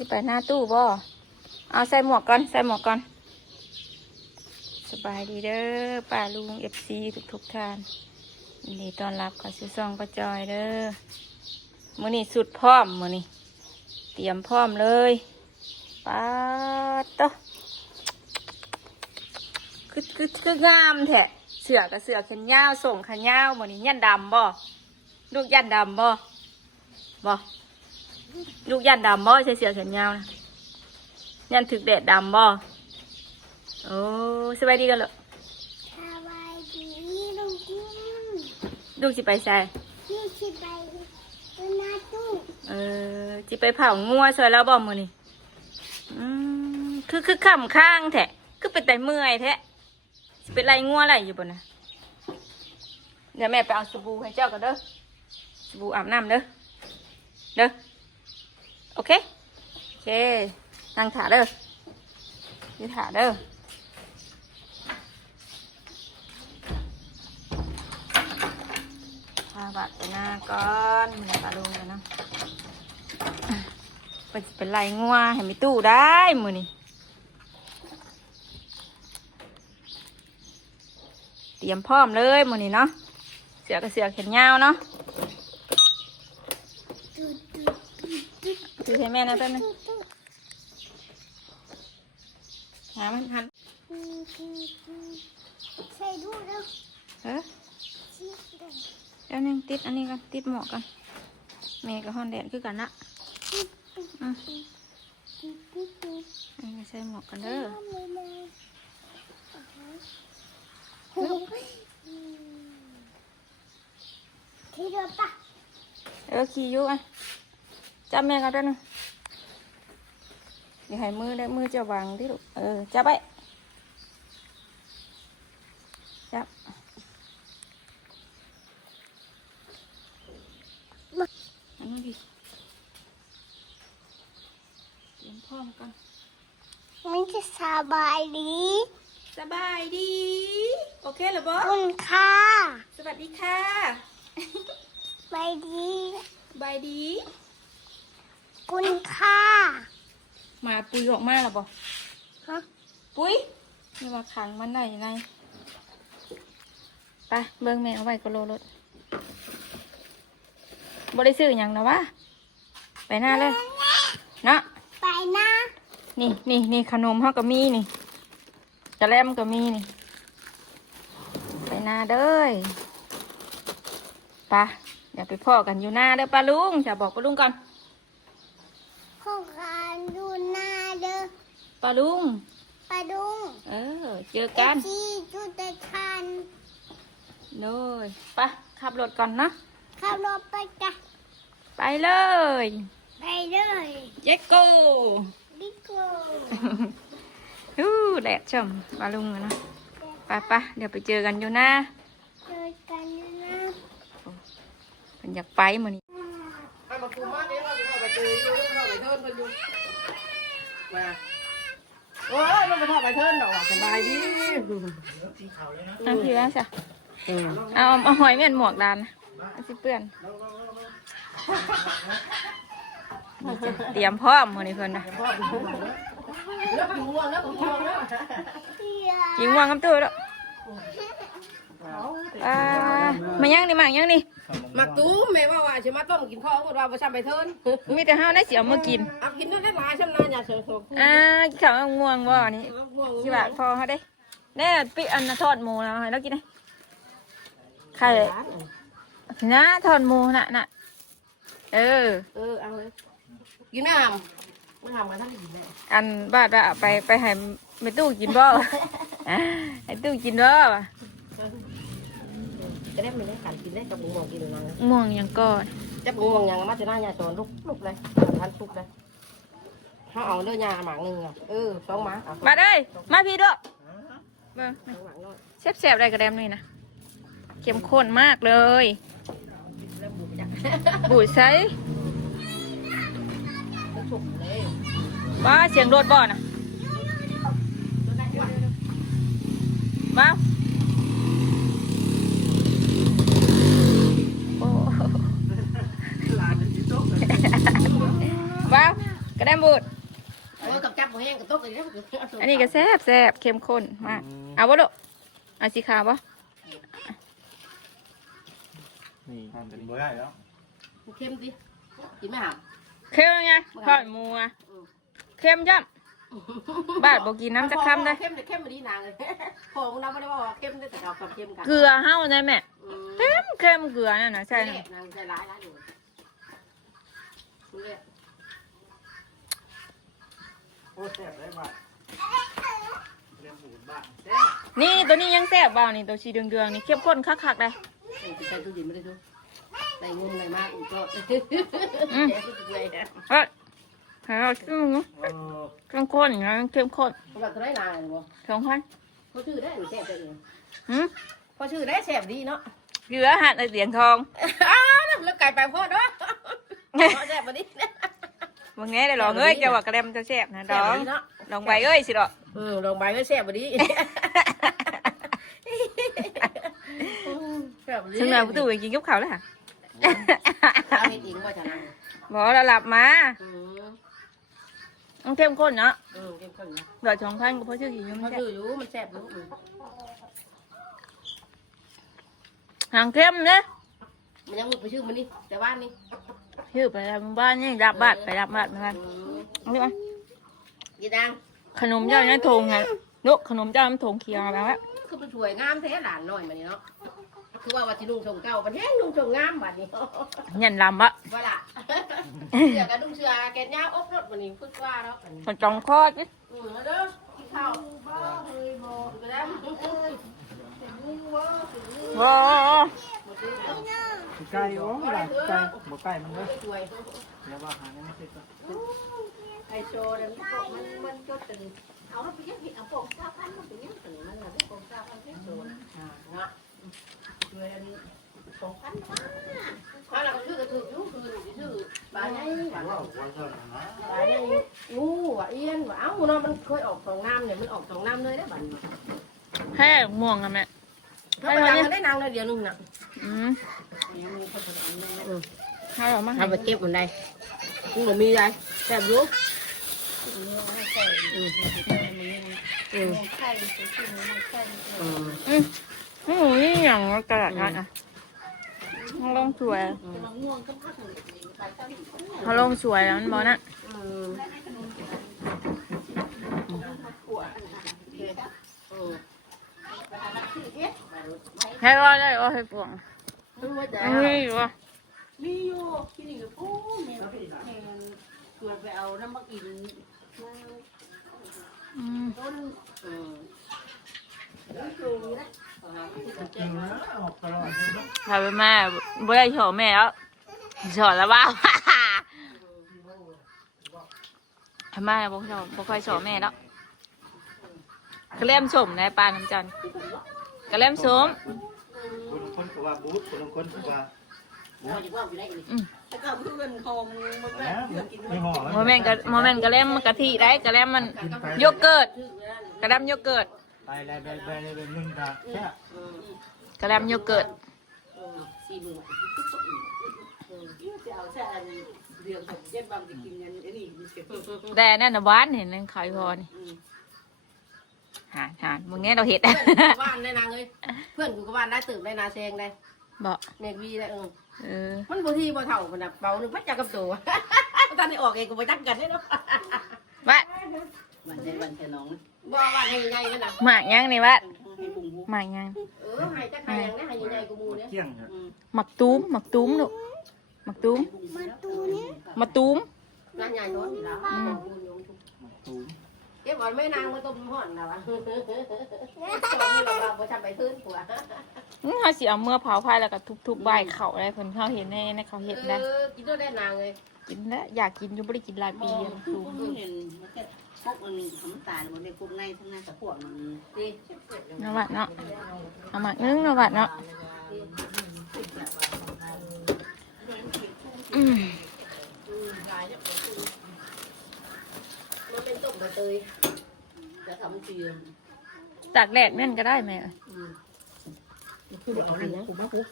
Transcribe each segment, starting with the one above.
จะไปหน้าตู้บ่เอาใส่หมวกก่อนใส่หมวกก่อนสบายดีเด้อป้าลุงFCทุกท่านยินดีต้อนรับเข้าสู่ช่องป้าจอยเด้อมื้อนี้สุดพร้อมมื้อนี้เตรียมพร้อมเลยป้าโตคืองามแท้เสือกับเสือแขนยาวส่งแขนยาวมื้อนี้ยันดำบ่ลูกยันดำบ่ลูกยันดำบ่ใส่เสือแขนยาวนะยันถึกแดดดำบ่โอ้สบายดีกันเหรอสบายดีลุงกินลูกสิไปใส่ลูกสิไปหน้าตู้สิไปเผางัวซอยแล้วบ่มื้อนี้คือค่ำข้างแท้คือเป็นแต่เมื่อยแท้สิเป็นไรงัวไรอยู่บ่นะเดี๋ยวแม่ไปเอาสบู่ให้เจ้ากันเด้อสบู่อาบน้ำเด้อโอเคนั่งถ่าเด้อยืนถ่าเด้อพาบัดไปหน้าก่อนมันปลาลุงเลยนะเป็นไรงัวให้มีตู้ได้มือนี่เตรียมพร้อมเลยมือนี่เนาะเสือกับเสือแขนยาวเนาะถือให้แม่นะแป๊บนึงหามันหันใส่ดูแล้วเดี๋ยวนึงติดอันนี้กันติดหมวกกันแม่กับฮอนแดนคือกันนะใส่หมวกกันเด้อขี่เรือปะขี่อยู่อ่ะจับแม่กันด้วยนึงเดี๋ยวให้มือจะวางที่ลูกจับไปจับอันนี้ดิเตรียมพร้อมกันมันจะสบายดีโอเคหรือบอสคุณค่ะสวัสดีค่ะสบายดี คุณค่ะมาปุยออกมาหรอบอฮะปุยนี่มาขังมันได้ยังไงไปเบิ้งแม่เอาไว้ก็โลรถบริสุทธิ์อย่างนะวะไปหน้าเลยเนาะไปนะนี่ขนมเขาก็มีนี่กระแลมก็มีนี่ไปหน้าเด้อปะเดี๋ยวไปพ่อกันอยู่หน้าเด้อป้าลุงจะบอกป้าลุงก่อนพ่อกันดูหน้าเด้อป้าลุงเจอกันที่จุดตะคันเลยปะขับรถก่อนนะขับรถไปจ้ะไปเลยเจ๊กโก้แดดช่ำป้าลุงนะปะเดี๋ยวไปเจอกันอยู่นะมันอยากไปเหมือนนี้ให้มาคุมมาเนี่ยเราจะเข้าไปเจออยู่เราไปเทิร์นกันอยู่มาโอ้ยมันไปทอดไปเทิร์นดอกสบายดีน้ำผิวแล้วจ้ะเอาหอยเมียนหมวกดานนะสิเปื่อนเตรียมพร้อมคนนี้คนนะยิงวางคำตัวแล้วมายังนี่มักตู้แม่ว่าจะมาต้มกินข้าวก็ว่าไปทำไปเทิร์นมีแต่ห้าวได้เสียวมากินเอากินได้หลายชั่วโมงอย่าเสือข้าวง่วงบ่นี่กี่บาทพอเขาได้แน่ปิอันทอดหมูนะแล้วกินได้ใครนะทอดหมูน่ะเอาเลยกินไม่ทำกันทั้งกินเลยอันบ้านว่าไปให้ไม่ตู้กินบ่ให้ตู้กินบ่จะได้ไม่ได้ขันกินได้กับม่วงกินหรือไงม่วงยังก่อนจะม่วงยังมาจะน่าหยาโซนลุกเลยทันลุกเลยเขาเอาเนื้อยาหมากหนึ่งสองหมามาเลยมาพี่ด้วยแซ่บๆได้กระเดมนี่นะเข้มข้นมากเลยบูดใส่ว้าเสียงโดดบ่อนะว้าวว้าวกระเด มบูด เออกับจับหัวแห้งกับต๊กเลยนะ อันนี้ก็แซ่บเข้มข้นมากเอาบ่ลูกเอาสีขาวบ่ นี่เป็นบ่ได้แล้ว เค็มดิกินไหมฮะ เข้มไงทอดหมูอ่ะเข้มจ้ำบาดบอกกินน้ำจะคำได้ เข้มเข้มมาดีนางเลยพอมึงน้ำไม่ได้ว่าเข้มได้แต่เรากับเข้มกัน เกลือเฮาได้แม่เข้มเกลือนั่นนะใช่นะ นางใจร้ายอยู่ โอ้แซ่บได้บ้างเรียกหมูบ้างแซ่บ นี่ตัวนี้ยังแซ่บบ่าวนี่ตัวสีเดืองๆนี่เข้มข้นคักๆเลย ใส่ตู้เย็นไม่ได้ดูใส่เงินอะไรมากก็ เฮ้ยเราเข้มข้นนะเข้มข้น เราจะได้นานบ่ 2,000 เขาชื่อได้หรือแซ่บได้เอง หืม เขาชื่อได้แซ่บดีเนาะ เกลือหัดในเหรียญทอง แล้วไก่ไปพ่อเนาะแซ่บมาดิ มึงแน่ได้หรอเอ้ยเจ้าว่ากระเดมจะแซ่บนะดองลองไปเอ้ยสิดอก ลงใบก็แซ่บมาดิ ซึ่งเราประตูกินยุบเขาแล้วค่ะ เอาเห็ดอิงว่าจะนั่ง บอกเราหลับมาต้องเข้มข้นเนาะ เข้มข้นนะ เดี๋ยว2,000ก็เพราะชื่อกินยุ่ง เขา แซ่บ ชื่ออยู่มันแซ่บอยู่ หางเข้มเด้ มันยังมึงไปชื่อมันนี่แต่ว่านี่ ชื่อไปทำบ้านนี่รับบ้านไปรับบ้านมาเอาดิมา ยีนาง ขนมเจ้าเนี่ยทงไงลูกขนมเจ้ามันทงเคียวแล้วอะ คือมันสวยงามแท้หลานหน่อยมันนี่เนาะคือว่าที่นุ่งชงเก่ามันแห้งนุ่งชงงามบัดนี้ ยันลำอะ ว่าล่ะเสือกับนุ่งเสือแกนยาวอบรถมันนี่พึ่งว่าเนาะ คนจองคอจิ เด้อกินข้าวบ่เลยบ่ไปแล้ว ว้า ไก่โอ้ยไก่บ่ไก่มันเลย สวย แล้วว่าหาไม่เสร็จก็ ไอโชว์มันก็ตึงเอาไปยังผิดเอาโป่งก้าวพันมันไปยังตึงมันน่ะโป่งก้าวพันแค่โดนเนาะเงิน2,000ถ้าเราชื่อกระถืออยู่คือชื่อปลาใหญ่ปลาใหญ่ปลาใหญ่งูว่ะเอี้ยนว่ะเอ้าเนาะมันเคยออก2น้ำเนี่ยมันออก2น้ำเลยได้บัดนี้ แห้งม่วงอะแม่ ถ้าไปดังได้นางเลยเดียวนึงน่ะ ให้เรามา ทำไปเก็บมันได้กูบ่มีได้แซ่บอยู่นี่อย่างกระดาษนั่นอะลงสวยเขาลงสวยแล้วมันบอน่ะให้รอได้รอให้ปวงนี่อยู่วะ มีอยู่ที่นี่โอ้แม่แทนเกิดไปเอาน้ำมากินต้นพาไปแม่บ่ได้โฉแม่แล้วโฉแล้วบ้าทำไมบ่โฉบ่ค่อยโฉแม่แล้วกระเล่มสมในปลาน้ำจันกระเล่มสม คนก็ว่าบู๊คนคนก็ว่า แต่ก็เพื่อนคอมมันแบบกิน ไม่ห่อ โมเมนต์กระเล่มกะทิได้กระเล่มมันโยเกิร์ตกระเล่มโยเกิร์ต ไปเลยนึงตาแค่ กระเล่มโยเกิร์ต 4 มื้อจะเอาแค่เรื่องของเย็บบางจะกินกันอันนี้ แต่นั่นน่ะหวานเห็นนั่นขายพอนี่หานมึงเนี้ยเราเห็ด บ้านได้นางเลยเพื่อนกูก็บ้านได้ตื่นได้นาเซงได้ บอก เมกวีได้อ มันบางทีบ่เท่ามันนะเบาหนึ่งพัดจักกับตัวตอนนี้ออกเองกูไปจักกันได้เนาะ วัด วันใจวันแค่น้องบ่วันให้ใหญ่มันนะ หมากยังนี่วัด ให้บุ้งบุ้ง หมากยัง ให้จักให้ยังได้ให้ใหญ่กูมูเนี่ย เที่ยง หมักตุ้มหมักตุ้มลูกหมักตุ้ม มาตูนี้ มาตุ้ม ร้านใหญ่น้อยอยู่แล้ว ตูม เก็บไว้ไม่นางมาต้มห่อนนะวะตอนนี้เราบ่ทำไปทื้นผัว เขาสิเอาเมื่อเผาไฟแล้วก็ทุบๆใบเขาอะไรเพิ่นเขาเห็นในเขาเห็นได้ กินด้วยได้นางเลย กินแล้วอยากกินอยู่บ่ได้กินหลายปีแล้วตุ้ม เห็นมันแค่พวกมันทำตาลมันในพวกในทั้งนั้นกับพวกมัน ดี เนาะวัดเนาะเอาหมากนึงเนาะวัดเนาะอืม มันเป็นต้มใบเตยจะทำเชียง ตากแดดนั่นก็ได้ไหม คือเอาไปนะกูมาปุ๊บ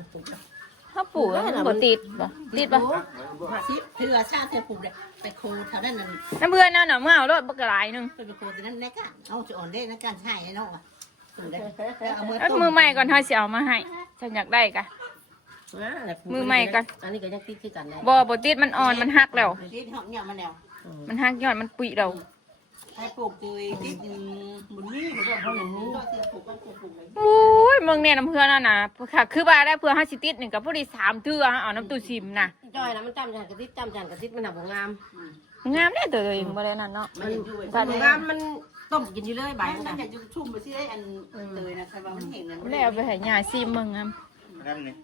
เขาปลูกแล้วมันบ่ติดบ่ติดบ่ ที่เรือชาติเธอปลูกเลยไปโคแถวนั้นนั่น น้ำเพื่อนนั่นน่ะเมื่อเอารถบักหลายหนึง ไปโคแต่นั้นแน่ก็เอาจะอ่อนได้นะการใช้ไอ้น้องอ่ะเอามือ เอา ต้ม มือใหม่ก่อนเฮาสิเอามาให้ฉันอยากได้กะ มือใหม่ก่อน อันนี้ก็ยังติดคือกันเลย บ่ติดมันอ่อนมันหักแล้ว ติดหอมเนี่ยมันแล้ว มันหักยอดมันปุยเรา ใครปลูกตุยติดบุญนี่หรือว่าเขาอย่างนี้ก็คือปลูกก็ปลูกเลย โอ้ยมึงเนี่ยน้ำเพื่อนน่ะนะค่ะคือว่าได้เพื่อเฮาสิติดหนึ่งกับผู้ที่3เทื่อเอาน้ำตู้ซิมน่ะ จอยนะมันจำจันกระติดจำจันกระติดมันหนักงาม งามได้ตัวเองบ่ได้นั่นเนาะ มันอยู่ การงามมันต้มกินอยู่เลยใบ มัน มัน อยากจะชุ่มไปสิได้อันเลยนะใครว่ามันเห็นนะ บ่ได้เอาไปให้ยายซิมมึงครับ นั่นนี่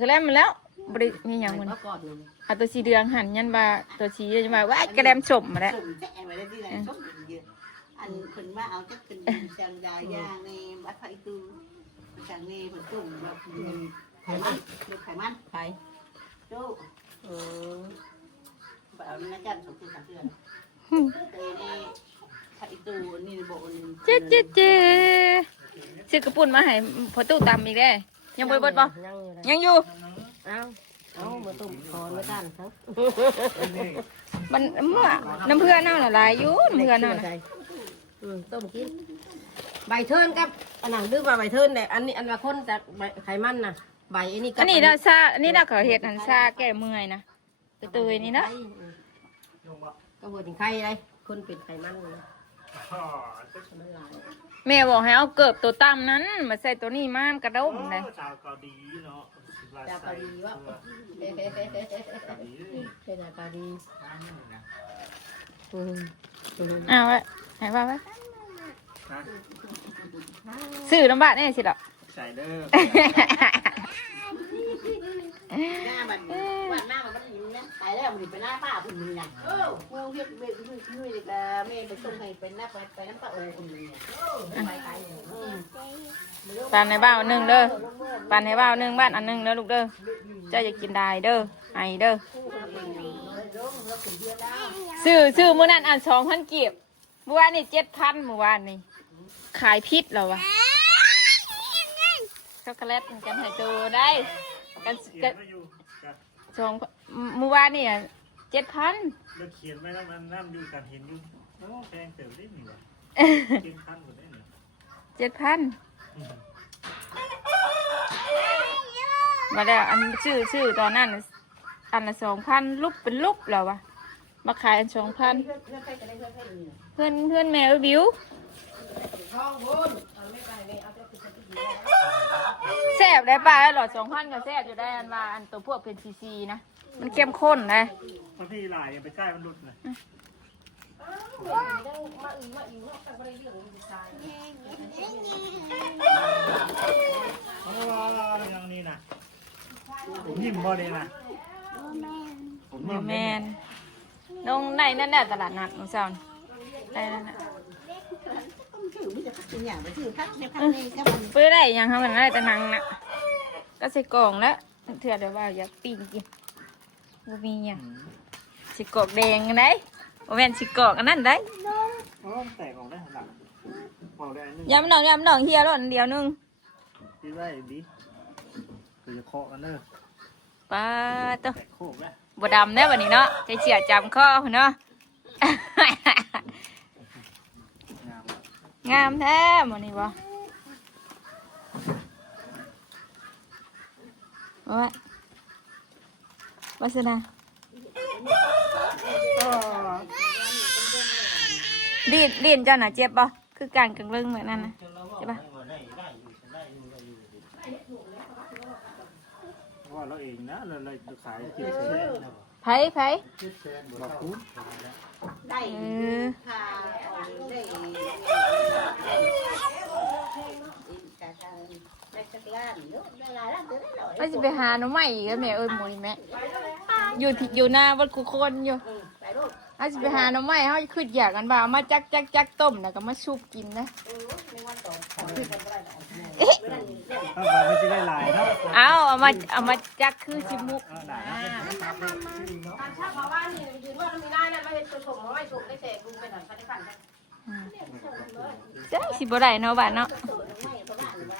ก็แล้วมันแล้วบ่ได้มีหยังมัน ก็กอดเลย เอาตัวสีเดืองหันยันว่าตัวสียันว่าว้ายกระแดมสมมาแล้ว ชุ่มแจ้งไว้ได้ที่ไหนชุ่มเยอะอันคนมาเอาจะเป็นจังยายย่างในวัดไผ่ตูจังในผลตุ่มแบบไขมันลูกไขมัน ใคร โจ้แบบนั้นจันสองตัวสามเดือนเตยในไผ่ตูนี่บอกนึง เจ๊เจ๊เจ๊ซื้อกระปุ่นมาให้พอตู้ตำอีกได้ยังบ่เบิดบ่ ยังอยู่เลย ยังอยู่ เอามาต้มคอนไม่ทันครับ มันเมื่อน้ำเพื่อนเน่าละลายอยู่น้ำเพื่อนเน่าน่ะ ต้มกินใบเทินกับอันนั้นดื้อมาใบเทินเนี่ยอันนี้อันละคนจากใบไขมันน่ะใบอันนี้ อันนี้นะซาอันนี้นะเขาเห็ดอันซาแก้เมื่อยนะตัวๆนี่นะ ก็หัวถึงไข่เลยคนเป็นไขมันเลย อ๋อ มันหลาย แม่บอกให้เอาเกิบตัวต่ำนั้นมาใส่ตัวนี้มากระด้มเลย ชาวเกาหลีเนาะ ดาวกาดีวะเป็นดาวกาดีเอาไว้ให้ว่าไว้ซื้อน้ำบาทแน่สิหรอ ใส่เด้อ หน้ามันวันหน้ามันอยู่นะตายแล้วมันเป็นหน้าป้าคนนึงนะเมื่อเรียกเมย์นุ้ยเด็กเมย์ไปส่งให้เป็นหน้าไปน้ำป้าโอคนนึงเนี่ยไปไป ปันในบ้านอันหนึ่งเด้อปันในบ้านอันหนึ่งบ้านอันหนึ่งเด้อลูกเด้อเจ้าอยากกินได้เด้อไห้เด้อซื้อมื้อนั้นอัน2,000กีบเมื่อวานนี่7,000เมื่อวานนี่ขายพิษเหรอวะช็อกโกแลตกันให้ตัวได้กัน เขีย กัน นไว้อยู่กับ สองเมื่อวานนี่7,000 เลือกเขียนไว้แล้วมันน้ำอยู่กันเห็นอยู่โอ้แพงเติมได้หนิวะกินพันหมดได้หนิ 7,000มาแล้วอันชื่อตอนนั้นอันละ2,000ลุบเป็นลุบแล้ววะมาขายอัน2,000เพื่อนแม่วิวแซ่บได้ป่ะหลอด2,000ก็แซ่บอยู่ได้อันว่าอันตัวพวกเป็นซีนะมันเข้มข้นนะ บางทีหลายยังไปใกล้มันหลุดเลยเพราะว่าอย่างนี้นะผมยิ้มบ่เลยนะผมยิ้ม แมนน้องในนั่นแหละตลาดนัดน้องสาวได้นั่นน่ะ ถือไม่จะเป็นอย่างไปถือพักในพักนี้ก็มัน เพื่อได้ยังทำกันได้แต่นังน่ะก็ใส่กล่องแล้วเถื่อเดี๋ยวว่าอยากปิ้งกินบ่มีหยังสิกรอกแดงกันได้บ่แม่นสิกรอกอันนั้นได้ โอ้แตกออกได้หลังออกได้อันนึง ยำหนองเฮียรถอันเดียวนึง คิดว่าดีคือจะเคาะกันเด้อ ป้าตัว แตกโคกแล้ว บ่ดำแน่วันนี้เนาะใจเฉียดจำข้อเนาะ งาม งามแท้วันนี้บ่ว่าวัสนาลีนเจ้าหน่ะเจ็บบ่คือการกังลึงเหมือนนั่นนะใช่ปะ ว่าเราเองนะเราเลยขายกินแช่นะ ไผ บอกคุณ ได้ค่ะได้ได้สักล้านเยอะได้หลายล้านเดี๋ยวได้หลาย ว่าสิไปหาหน่อไม้อีกแล้วแม่เอ้ยหมูนี่แม่อยู่หน้าวัดกุคนอยู่ ไปลูก ว่าสิไปหาหน่อไม้เฮาคืออยากกันบ่าเอามาจักต้มแล้วก็มาชุบกินนะ ในวันต่อไปกันได้หลาย ถ้าบอกไม่จะได้หลายเนาะ เอามาจักคือสิมุก หลาย การชักมาว่านี่ยืนว่ามันมีได้นั่นมาเห็นตัวชมมาไม่ชมได้แต่ดูไปหน่อยพันพัน จ้าสิบ่ได้เนาะบ้านเนาะ ไม่เพราะว่าหรือว่า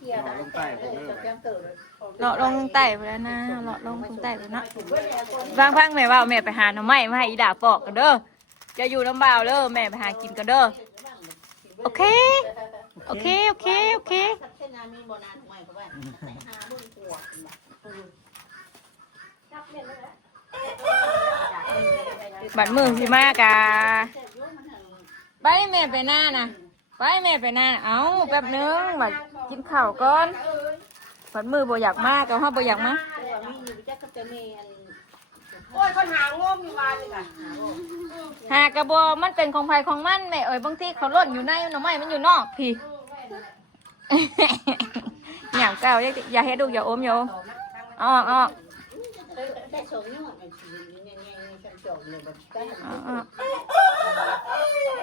เนี่ย ลงใต้ไปเลย เลาะลงใต้ไปแล้วนะเลาะลงตรงใต้ไปเนาะฟังแม่ว่าแม่ไปหาหน่อไม้มาให้อีดาปอกกันเด้อจะอยู่น้ำบ่าวเด้อแม่ไปหากินกันเด้อโอเคโอเคโอเคโอเคบัดมือพี่มากะไปแม่ไปหน้านะไปแม่ไปหน้าเอาแป๊บนึงบัดกินข้าวก่อนบัดมือบ่อยากมากก็ห้าบ่อยากมา โอ้ยคนหางมอยู่บ้านเลยค่ะ หากระบอมันเป็นของไผของมันแม่เอ้ยบางทีเขาล่นอยู่ในหน่อไม้มันอยู่นอกพี่ อย่างเก่าอย่าให้ดูอย่าอมอย่าอมออกออก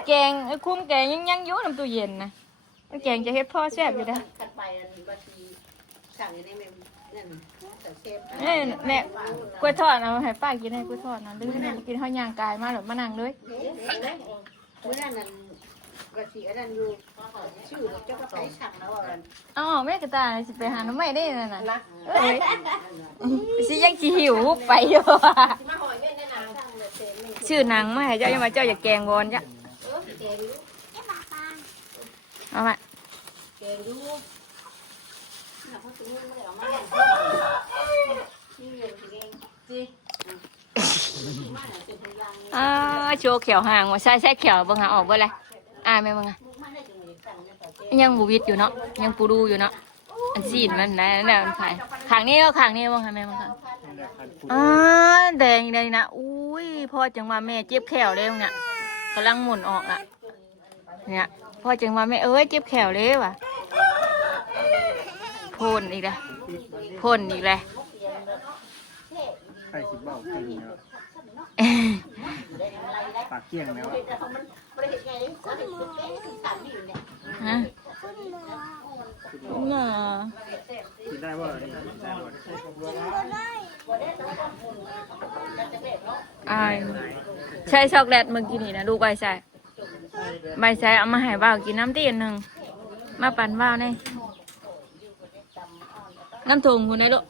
แกงไอ้คุ้มแกงยังอยู่น้ำตู้เย็นนะมันแกงจะเฮ็ดพ่อแซ่บอยู่เด้อแม่กล้วยทอดเอาให้ป้ากินให้กล้วยทอดนะลืมให้กินข้าวยางกายมาหรือมานั่งเลย เมื่อนั้นกระสีอันนั้นอยู่ชื่อเจ้าก็ไปสั่งแล้วว่า อ๋อแม่กระตายสิไปหาหน่อไม้ได้นั่นน่ะเอ้ยสิยังสิหิวไปอยู่ว่ะ มาหอยเม่นแน่นอน ชื่อนางมาให้เจ้าอย่ามาเจ้าอย่าแกงวอนจ้ะเอามา เก่งดูนะเพราะตัวนี้ไม่ได้ออกมานี่เรียนเก่งจี โชว์เขียวห่างว่าใช่เขียวเบิ่งหาออกเบิ่งเลยแม่เบิ่งอ่ะยังบูวิดอยู่เนาะยังปูดูอยู่เนาะอันซีนมันนะนั่นมันไผ่ขางนี้ก็ขางนี้เบิ่งหาแม่เบิ่งค่ะแดงเลยนะอุ้ยพ่อจังว่าแม่เจ็บแขวเลยเนี่ยกำลังหมุนออกอ่ะเนี่ยพ่อจังว่าแม่เอ้ยเจ็บแขวเลยว่ะพ่นอีกแล้วพ่นอีกแล้ว ใครสิบเบ้าเก่งเนาะปากเกี้ยงแล้ว ฮะน่ะ กินได้บ่นี่กินได้บ่ ใช่ช็อกโกแลตเมื่อกี้นี่นะลูกใบใส่ใบใส่เอามาให้บ่าวกินน้ำตีนหนึ่งมาปั่นบ่าวนี่น้ำถุงคุณได้ลูก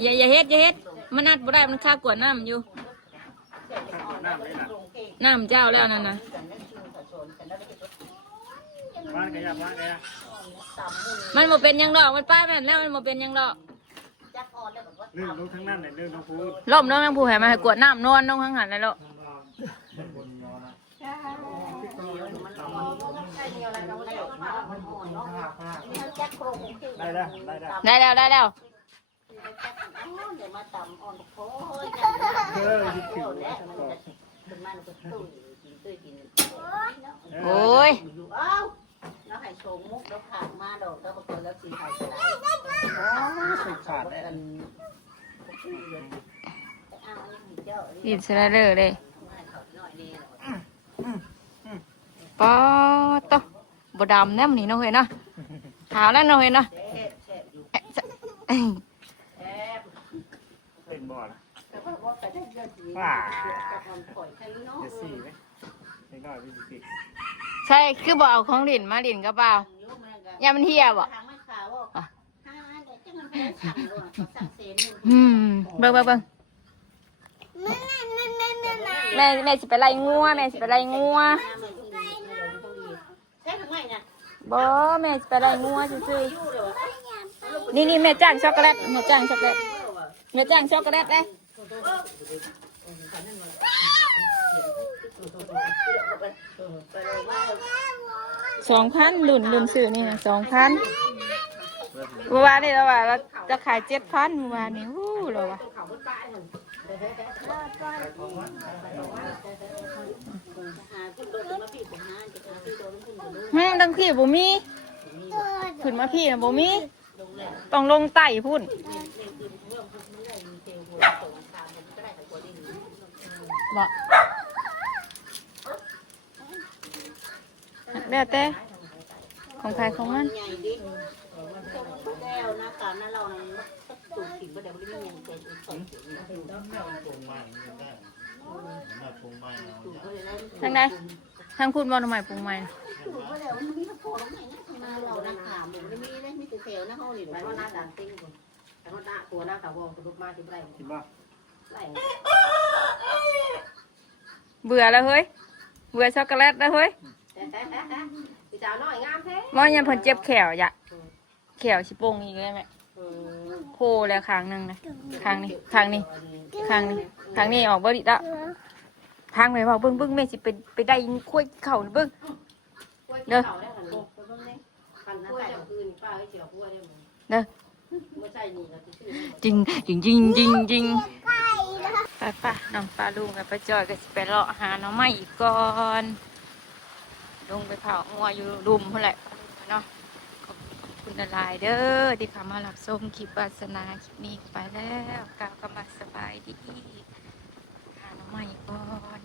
อย่าเฮ็ดมันนัดบ่ได้มันค่ากวดน้ำอยู่น้ำเจ้าแล้วนั่นนะ บ้านกะยาบ้านกะยา มันบ่เป็นหยังดอกมันป้าแม่นแล้วมันบ่เป็นหยังดอก ลื่นลงทั้งนั้นเลยลื่นลงพูด ล่มน้องน้ำผู้ให้มาให้กวดน้ำนอนน้องข้างหันเลยลูกได้แล้ว ได้แล้ว โอ้ย แล้วให้โชว์มุกแล้วขาดมาดอกแล้วก็แล้วสีไทยก็ได้ ขาดได้ ดินสระเลอเลยปอตบดำแน่มันนี่น้องเห็นนะขาวแล้วน้องเห็นนะ เป็นบ่อนะว้าจะสี่ไหมเล็กน้อยเป็นสี่ ใช่คือบอกเอาของดินมาดินก็เปล่าอย่ามันเฮียบ่เบิ่งแม่สิไปไล่งัวแม่สิไปไล่งัวบ่แม่สิไปไล่งัวซื่อๆนี่แม่จ้างช็อกโกแลตแม่จ้างช็อกโกแลตได้2,000รุ่นซื้อนี่นะ2,000เมื่อวานนี่เราว่าเราจะขาย7,000เมื่อวานนี้วู้เราว่าดังพี่บ่มีขึ้นมาพี่นะบ่มีต้องลงไต่พุ่นบ่แล้วแต่ของใครของมัน แล้วนะตอนนั้นเราตูดขิงก็เดี๋ยวไม่มีเงินเกินสองขิง ทางใดทางพูดบอลใหม่ปรุงใหม่ มาเรานักถามมันมีได้มีแต่แถวนะห้องนี่ ไปว่าหน้าด่านติ้งคนไปว่าหน้าตัวหน้าตาวงสรุปมาที่ไร กินบ่ ไร เบื่อแล้วเฮ้ยเบื่อช็อกโกแลตแล้วเฮ้ย พี่สาวน้อยงามแท้ มอยังเพิ่นเจ็บแขวอย่ะแขวชิโป่งอีกเลยแม่โคแล้วข้างหนึงนะข้างนี้ข้างนี้ข้างนี้ข้างนี้ออกบ่ดิละทางไปเว้าเบิ่งแม่สิไปได้คุยเข้าเบิ่ง เด้อคันกล้วยจะคืนป้าให้เสียกล้วยได้มั้ย เด้อ ไม่ใช่นี่เราจะชื่อ จริงไปน้องปลาลุงกับป้าจอยก็สิไปเลาะหาหน่อไม้อีกก่อนลงไปเผางัวอยู่รุมพุ่นแหละเนาะขอบคุณหลายเด้อที่เข้ามารับชมคลิปวาสนาคลิปนี้ไปแล้วกล่าวคำว่าสบายดีหาหน่อไม้ก่อน